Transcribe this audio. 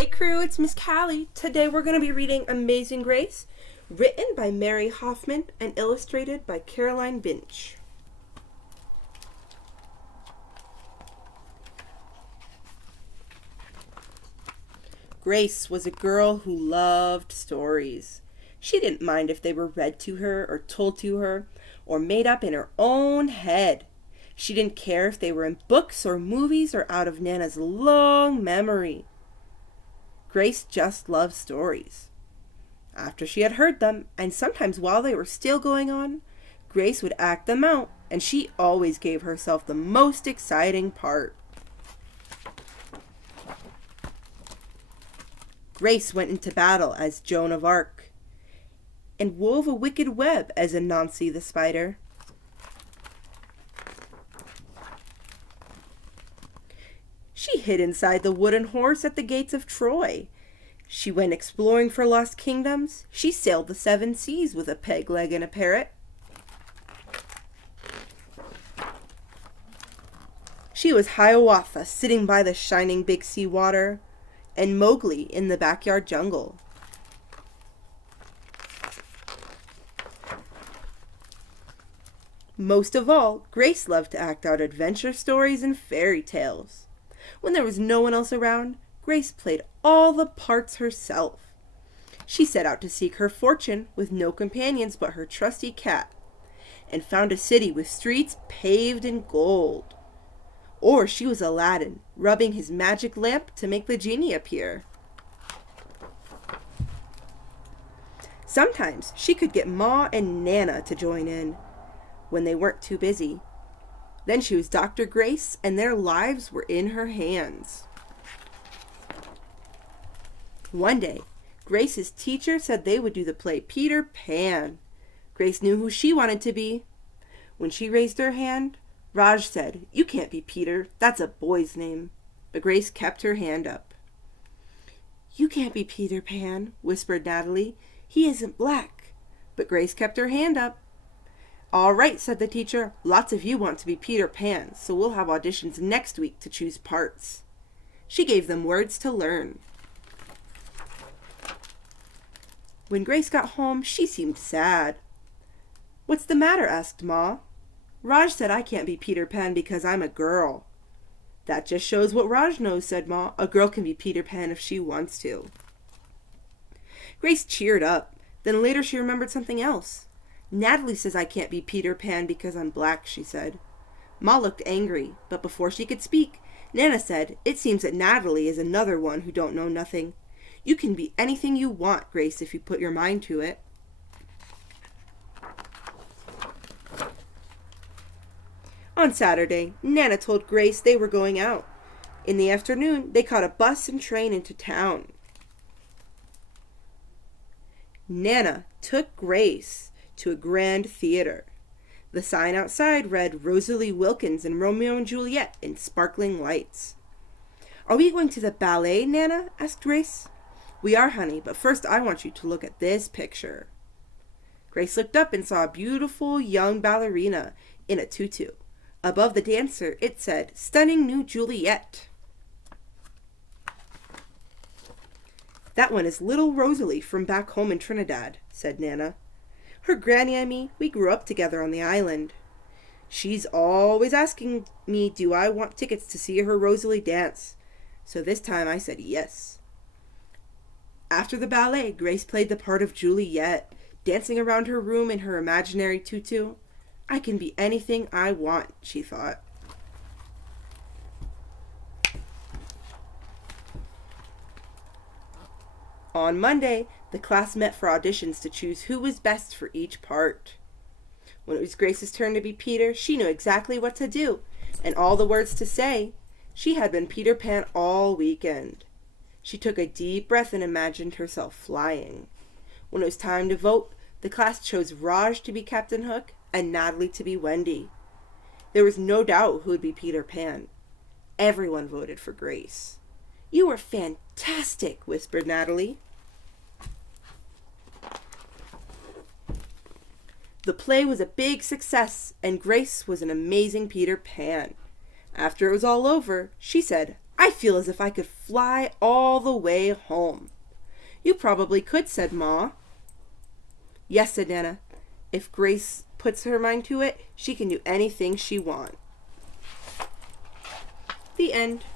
Hey crew, it's Miss Callie. Today we're going to be reading Amazing Grace, written by Mary Hoffman and illustrated by Caroline Binch. Grace was a girl who loved stories. She didn't mind if they were read to her or told to her or made up in her own head. She didn't care if they were in books or movies or out of Nana's long memory. Grace just loved stories. After she had heard them, and sometimes while they were still going on, Grace would act them out, and she always gave herself the most exciting part. Grace went into battle as Joan of Arc, and wove a wicked web as Anansi the spider. She hid inside the wooden horse at the gates of Troy. She went exploring for lost kingdoms. She sailed the 7 seas with a peg leg and a parrot. She was Hiawatha sitting by the shining big sea water, and Mowgli in the backyard jungle. Most of all, Grace loved to act out adventure stories and fairy tales. When there was no one else around, Grace played all the parts herself. She set out to seek her fortune with no companions but her trusty cat, and found a city with streets paved in gold. Or she was Aladdin, rubbing his magic lamp to make the genie appear. Sometimes she could get Ma and Nana to join in, when they weren't too busy. Then she was Dr. Grace, and their lives were in her hands. One day, Grace's teacher said they would do the play Peter Pan. Grace knew who she wanted to be. When she raised her hand, Raj said, "You can't be Peter, that's a boy's name." But Grace kept her hand up. "You can't be Peter Pan," whispered Natalie. "He isn't black." But Grace kept her hand up. "All right," said the teacher. "Lots of you want to be Peter Pan, so we'll have auditions next week to choose parts." She gave them words to learn. When Grace got home, she seemed sad. "What's the matter?" asked Ma. "Raj said I can't be Peter Pan because I'm a girl." "That just shows what Raj knows," said Ma. "A girl can be Peter Pan if she wants to." Grace cheered up. Then later she remembered something else. "Natalie says I can't be Peter Pan because I'm black," she said. Ma looked angry, but before she could speak, Nana said, "It seems that Natalie is another one who don't know nothing. You can be anything you want, Grace, if you put your mind to it." On Saturday, Nana told Grace they were going out. In the afternoon, they caught a bus and train into town. Nana took Grace to a grand theater. The sign outside read Rosalie Wilkins and Romeo and Juliet in sparkling lights. "Are we going to the ballet, Nana?" asked Grace. "We are, honey, but first I want you to look at this picture." Grace looked up and saw a beautiful young ballerina in a tutu. Above the dancer, it said, "Stunning New Juliet." "That one is little Rosalie from back home in Trinidad," said Nana. "Her granny and me, we grew up together on the island. She's always asking me do I want tickets to see her Rosalie dance. So this time I said yes." After the ballet, Grace played the part of Juliet, dancing around her room in her imaginary tutu. "I can be anything I want," she thought. On Monday, the class met for auditions to choose who was best for each part. When it was Grace's turn to be Peter, she knew exactly what to do and all the words to say. She had been Peter Pan all weekend. She took a deep breath and imagined herself flying. When it was time to vote, the class chose Raj to be Captain Hook and Natalie to be Wendy. There was no doubt who would be Peter Pan. Everyone voted for Grace. "You were fantastic," whispered Natalie. The play was a big success, and Grace was an amazing Peter Pan. After it was all over, she said, I feel as if I could fly all the way home." "You probably could," said Ma. "Yes," said Nana. "If Grace puts her mind to it, she can do anything she wants." The end.